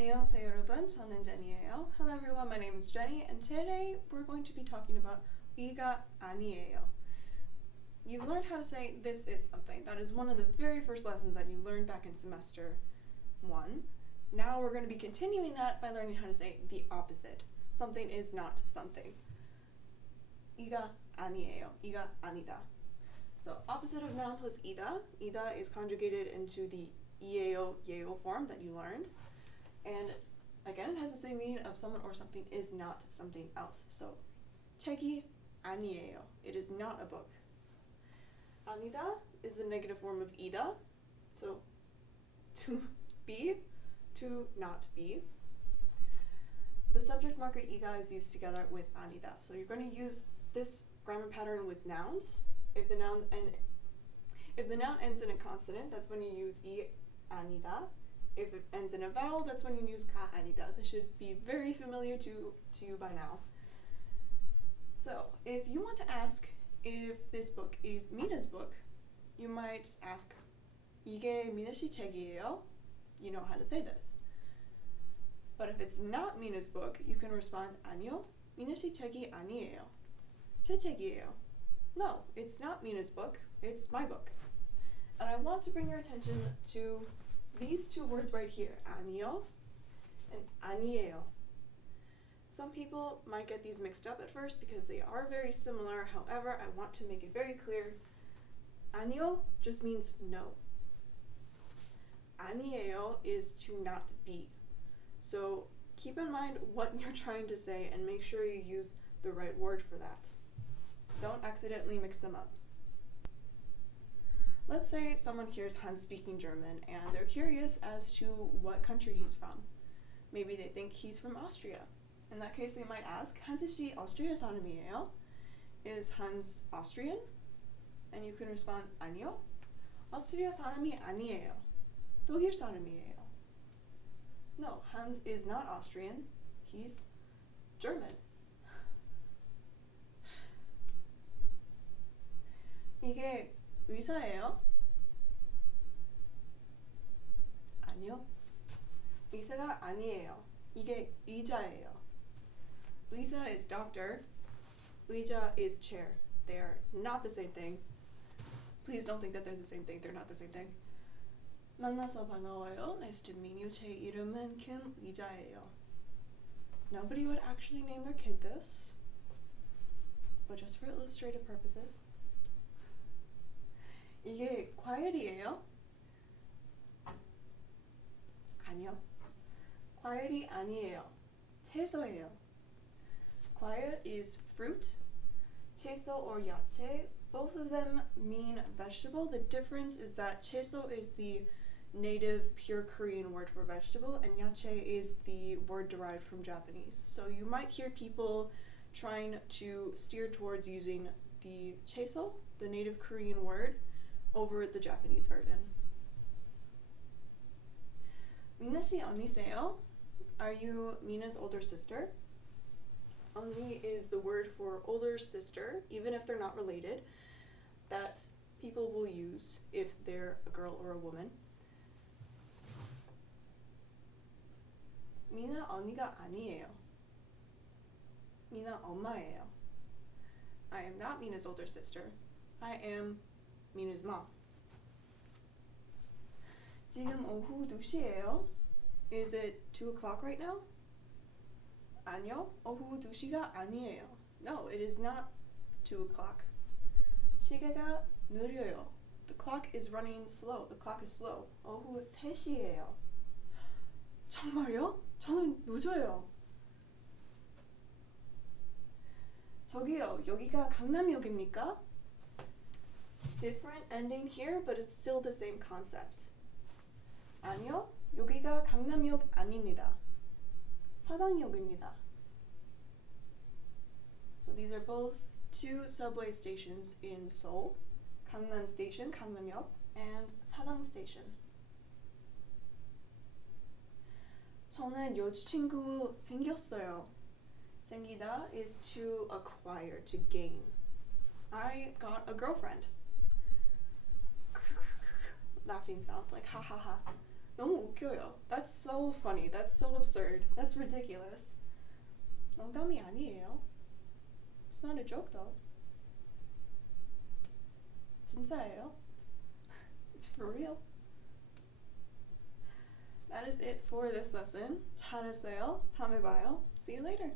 안녕하세요 여러분, 저는 Jenny예요. Hello everyone, my name is Jenny, and today we're going to be talking about 이가 아니에요. You've learned how to say this is something. That is one of the very first lessons that you learned back in semester 1. Now we're going to be continuing that by learning how to say the opposite. Something is not something. 이가 아니에요. 이가 아니다. So opposite of noun plus 이다. 이다 is conjugated into the 이에요, 예요 form that you learned. And again, it has the same meaning of someone or something is not something else. So 책이 아니에요. It is not a book. 아니다 is the negative form of 이다. So to be, to not be. The subject marker 이가 is used together with 아니다. So you're going to use this grammar pattern with nouns. If the noun ends in a consonant, that's when you use 이 아니다. If it ends in a vowel, that's when you use 가 아니다. This should be very familiar to you by now. So if you want to ask if this book is Mina's book, you might ask, 이게 미나 씨 책이에요? You know how to say this. But if it's not Mina's book, you can respond, 아니요, 미나 씨 책이 아니에요. 제 책이에요. No, it's not Mina's book, it's my book. And I want to bring your attention to these two words right here, 아니요 and 아니에요. Some people might get these mixed up at first because they are very similar. However, I want to make it very clear. 아니요 just means no. 아니에요 is to not be. So keep in mind what you're trying to say and make sure you use the right word for that. Don't accidentally mix them up. Let's say someone hears Hans speaking German and they're curious as to what country he's from. Maybe they think he's from Austria. In that case, they might ask, 한지 씨 오스트리아 사람이에요? Is Hans Austrian? And you can respond, 아니요. 오스트리아 사람이 아니에요. 독일 사람이에요. No, Hans is not Austrian. He's German. 이게 의사예요? 아니요. 의사가 아니에요. 이게 의자예요. 의사 is doctor. 의자 is chair. They are not the same thing. Please don't think that they're the same thing. They're not the same thing. 만나서 반가워요. Nice to meet you. 제 이름은 김의자예요. Nobody would actually name their kid this, but just for illustrative purposes. 이게 과일이에요? 아니요. 과일이 아니에요. 채소예요. 과일 is fruit. 채소 or 야채, both of them mean vegetable. The difference is that 채소 is the native pure Korean word for vegetable and 야채 is the word derived from Japanese. So you might hear people trying to steer towards using the 채소, the native Korean word, over the Japanese version. 미나 씨 언니세요? Are you Mina's older sister? 언니 is the word for older sister, even if they're not related, that people will use if they're a girl or a woman. 미나 언니가 아니에요. 미나 엄마예요. I am not Mina's older sister. I am Mina's mom. 지금 오후 2시예요. Is it 2 o'clock right now? 아니요, 오후 2시가 아니에요. No, it is not 2 o'clock. 시계가 느려요. The clock is running slow. The clock is slow. 오후 3시예요. 정말요? 저는 늦어요. 저기요, 여기가 강남역입니까? Different ending here, but it's still the same concept. 아니요, 여기가 강남역 아닙니다. 사당역입니다. So these are both two subway stations in Seoul. Gangnam Station, 강남역, and 사당 Station. 저는 여자친구 생겼어요. 생기다 is to acquire, to gain. I got a girlfriend. Laughing sound, like ha ha ha. 너무 웃겨요. That's so funny. That's so absurd. That's ridiculous. 농담이 아니에요. It's not a joke though. 진짜예요. It's for real. That is it for this lesson. 잘했어요. 다음에 봐요. See you later.